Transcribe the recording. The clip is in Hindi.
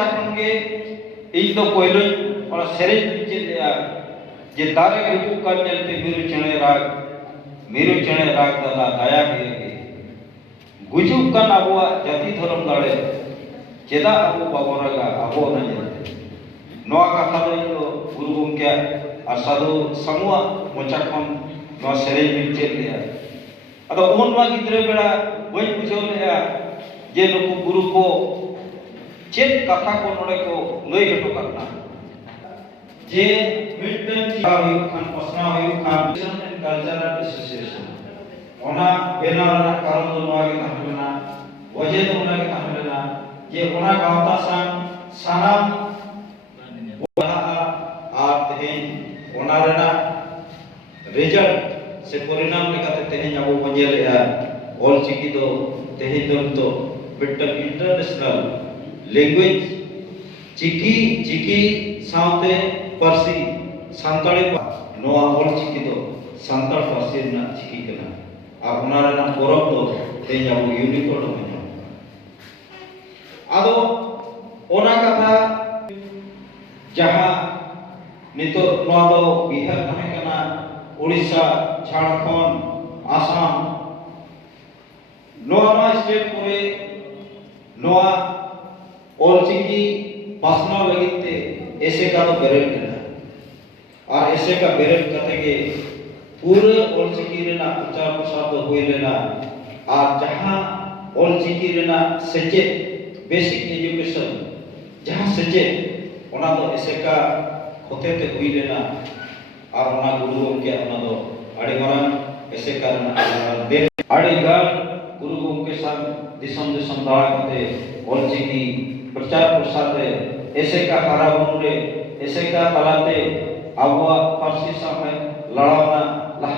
मोचा खनगे इन दो कोयलो और सेरेज चेद जे दारे गुजू का चलते मिरु चेणे राग दादा दया के गुजू का अबुआ जाति धर्म दाड़े चेदा अबो बाबोरागा अबो नजर नोआ कथा दो गुरु गंके और साधु समूह मोचा खन नोआ सेरेज मिल चेद लिया अदो उन मा गिद्रे बेड़ा बई बुझाव लिया जे नुकु गुरु को चेद कथा को नोड़े को लई हटो करना जे मिडटन चावी खान पसना हुई खान एंड कल्चरल एसोसिएशन ओना बेनारा कारण दो नोआगे ताहलेना वजे दो नोआगे ताहलेना जे ओना गावता सानाम और तेहें ओना रेना रिजल्ट से परिणाम लेकाते तेहें अब बजेलेया ऑल चिकी दो तेहें तो मिडटन इंटरनेशनल लैंग्वेज चिकी साउते पारसी सांताली नोआ ऑल चिकी दो सांताल पारसी ना चिकी कना आ ओना रेना परब दो तेहें अब यूनिकोड में आदो ओना कथा जहां नितो नोआ दो बिहार तहे कना उड़ीसा झारखंड आसाम नोआ स्टेट पुरे नोआ ऑल चिकी पासना लगिते ऐसे का तो बेरेल करना और ऐसे का बेरेल करते के पूरे ऑल चिकी रेना प्रचार प्रसार तो हुई लेना और जहां ऑल चिकी रेना सेचे बेसिक एजुकेशन जहां सेचे ओना तो ऐसे का होते ते हुई लेना और ओना गुरु के ओना तो आड़ी मारन ऐसे का रेना दे आड़ी गाल गुरु के साथ दिसम दिसम दाड़ा करते ऑल चिकी प्रचार प्रसार ऐसे का हारा बनुरे ऐसे का तलाते आबुआ फारसी सामने लड़ा